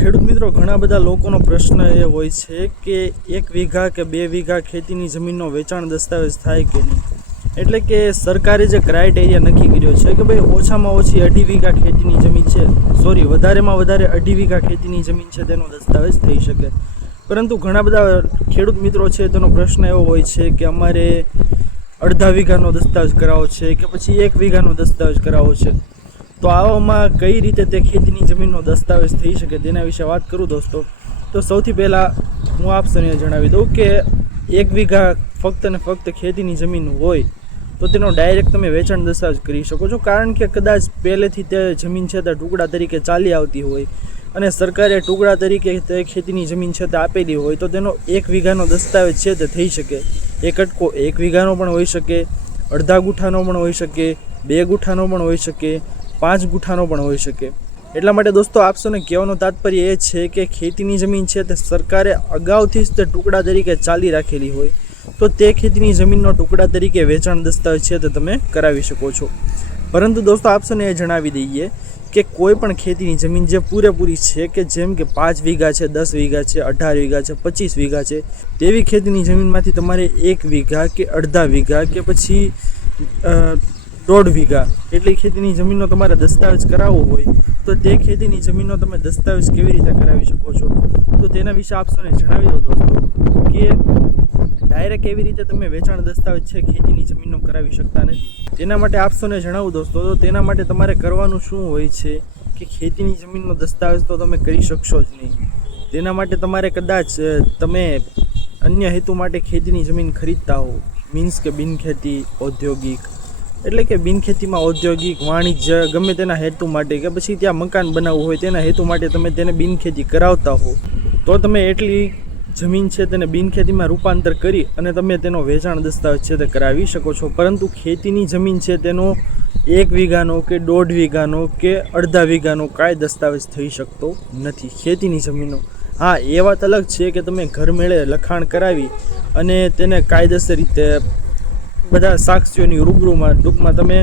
ખેડૂત મિત્રો, ઘણા બધા લોકોનો પ્રશ્ન એ હોય છે કે 1 વીઘા કે 2 વીઘા ખેતીની જમીનનો વેચાણ દસ્તાવેજ થાય કે નહીં. એટલે કે સરકારે જે ક્રાઇટેરિયા નક્કી કર્યો છે કે ભાઈ ઓછામાં ઓછી 2.5 વીઘા ખેતીની જમીન છે, વધારેમાં વધારે 2.5 વીઘા ખેતીની જમીન છે તેનો દસ્તાવેજ થઈ શકે. પરંતુ ઘણા બધા ખેડૂત મિત્રો છે તેનો પ્રશ્ન એવો હોય છે કે અમારે 1.5 વીઘાનો દસ્તાવેજ કરાવવો છે કે પછી 1 વીઘાનો દસ્તાવેજ કરાવવો છે. તો આવામાં કઈ રીતે તે ખેતીની જમીનનો દસ્તાવેજ થઈ શકે તેના વિશે વાત કરું દોસ્તો. તો સૌથી પહેલાં હું આપ સૌને જણાવી દઉં કે 1 વીઘા ફક્ત ને ફક્ત ખેતીની જમીન હોય તો તેનો ડાયરેક્ટ તમે વેચાણ દસ્તાવેજ કરી શકો છો. કારણ કે કદાચ પહેલેથી તે જમીન છે તે ટુકડા તરીકે ચાલી આવતી હોય અને સરકારે ટુકડા તરીકે તે ખેતીની જમીન છે તે આપેલી હોય તો તેનો 1 વીઘાનો દસ્તાવેજ છે તે થઈ શકે. એ કટકો 1 વીઘાનો પણ હોઈ શકે, અડધા ગુઠ્ઠાનો પણ હોઈ શકે, 2 ગુઠ્ઠાનો પણ હોઈ શકે, 5 ગુઠ્ઠાનો પણ હોઈ શકે. એટલા માટે દોસ્તો આપશોને કહેવાનો તાત્પર્ય એ છે કે ખેતીની જમીન છે તે સરકારે અગાઉથી જ તે ટુકડા તરીકે ચાલી રાખેલી હોય તો તે ખેતીની જમીનનો ટુકડા તરીકે વેચાણ દસ્તાવેજ છે તે તમે કરાવી શકો છો. પરંતુ દોસ્તો આપશોને એ જણાવી દઈએ કે કોઈ પણ ખેતીની જમીન જે પૂરેપૂરી છે કે જેમ કે 5 વીઘા છે, 10 વીઘા છે, 18 વીઘા છે, 25 વીઘા છે, તેવી ખેતીની જમીનમાંથી તમારે 1 વીઘા કે અડધા વીઘા કે પછી 1.5 વીઘા એટલી ખેતીની જમીનનો તમારે દસ્તાવેજ કરાવવો હોય તો તે ખેતીની જમીનનો તમે દસ્તાવેજ કેવી રીતે કરાવી શકો છો તો તેના વિશે આપશોને જણાવી દો દોસ્તો કે ડાયરેક્ટ એવી રીતે તમે વેચાણ દસ્તાવેજ છે ખેતીની જમીનનો કરાવી શકતા નથી. તેના માટે આપશોને જણાવું દોસ્તો તો તેના માટે તમારે કરવાનું શું હોય છે કે ખેતીની જમીનનો દસ્તાવેજ તો તમે કરી શકશો જ નહીં. તેના માટે તમારે કદાચ તમે અન્ય હેતુ માટે ખેતીની જમીન ખરીદતા હો, મીન્સ કે બિનખેતી, ઔદ્યોગિક, એટલે કે બિનખેતીમાં ઔદ્યોગિક, વાણિજ્ય, ગમે તેના હેતુ માટે કે પછી ત્યાં મકાન બનાવવું હોય તેના હેતુ માટે તમે તેને બિનખેતી કરાવતા હો તો તમે એટલી જમીન છે તેને બિનખેતીમાં રૂપાંતર કરી અને તમે તેનો વેચાણ દસ્તાવેજ છે તે કરાવી શકો છો. પરંતુ ખેતીની જમીન છે તેનો 1 વીઘાનો કે 1.5 વીઘાનો કે અડધા વીઘાનો કાંઈ દસ્તાવેજ થઈ શકતો નથી ખેતીની જમીનનો. હા, એ વાત અલગ છે કે તમે ઘર મેળે લખાણ કરાવી અને તેને કાયદેસર રીતે બધા સાક્ષીઓની રૂબરૂમાં ટૂંકમાં તમે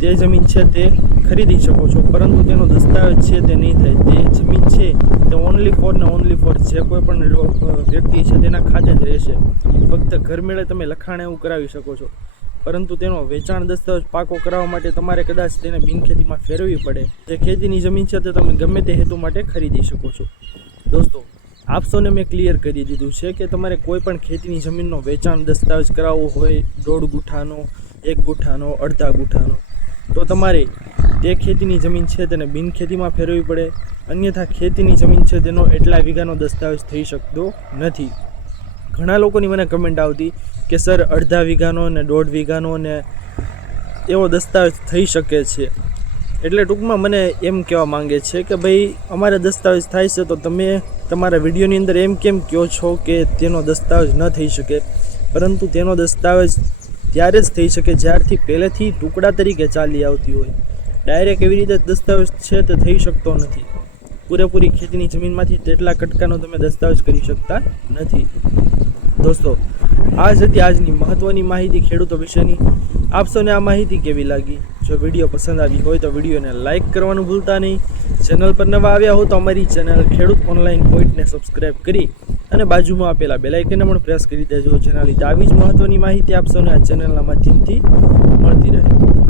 તે જમીન છે તે ખરીદી શકો છો. પરંતુ તેનો દસ્તાવેજ છે તે નહીં થાય. તે જમીન છે તે ઓનલી ફોર જે કોઈ પણ વ્યક્તિ છે તેના ખાતે જ રહેશે. ફક્ત ઘર મેળે તમે લખાણ એવું કરાવી શકો છો. પરંતુ તેનો વેચાણ દસ્તાવેજ પાકો કરાવવા માટે તમારે કદાચ તેને બિનખેતીમાં ફેરવવી પડે. જે ખેતીની જમીન છે તે તમે ગમે તે હેતુ માટે ખરીદી શકો છો. દોસ્તો આપસોને મેં ક્લિયર કરી દીધું છે કે તમારે કોઈ પણ ખેતીની જમીનનો વેચાણ દસ્તાવેજ કરાવવો હોય 1.5 ગુઠ્ઠાનો, 1 ગુઠ્ઠાનો, અડધા ગુઠ્ઠાનો તો તમારે તે ખેતીની જમીન છે તેને બિનખેતીમાં ફેરવવી પડે. અન્યથા ખેતીની જમીન છે તેનો એટલા વીઘાનો દસ્તાવેજ થઈ શકતો નથી. ઘણા લોકોની મને કમેન્ટ આવતી કે સર અડધા વીઘાનો ને 1.5 વીઘાનો ને એવો દસ્તાવેજ થઈ શકે છે. એટલે ટૂંકમાં મને એમ કહેવા માંગે છે કે ભાઈ અમારે દસ્તાવેજ થાય છે તો તમે તમારા વિડીયોની અંદર એમ કેમ કહો છો કે તેનો દસ્તાવેજ ન થઈ શકે. પરંતુ તેનો દસ્તાવેજ ત્યારે જ થઈ શકે જ્યારથી પહેલેથી ટુકડા તરીકે ચાલી આવતી હોય. ડાયરેક્ટ એવી રીતે દસ્તાવેજ છે તે થઈ શકતો નથી. પૂરેપૂરી ખેતીની જમીનમાંથી તેટલા કટકાનો તમે દસ્તાવેજ કરી શકતા નથી. દોસ્તો આ જ હતી આજની મહત્ત્વની માહિતી ખેડૂતો વિશેની. આપસોને આ માહિતી કેવી લાગી? જો વિડીયો પસંદ આવી હોય તો વિડીયોને લાઇક કરવાનું ભૂલતા નહીં. ચેનલ પર નવા આવ્યા હો તો અમારી ચેનલ ખેડૂત ઓનલાઈન પોઈન્ટને સબસ્ક્રાઈબ કરી અને બાજુમાં આપેલા બેલ આઇકનને પણ પ્રેસ કરી દેજો, જેના લીધે આવી જ મહત્ત્વની માહિતી આપસોને આ ચેનલના માધ્યમથી મળતી રહે.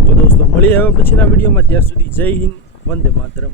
તો દોસ્તો મળીએ હવે પછીના વિડીયોમાં. ત્યાર સુધી જય હિન્દ, વંદે માતરમ.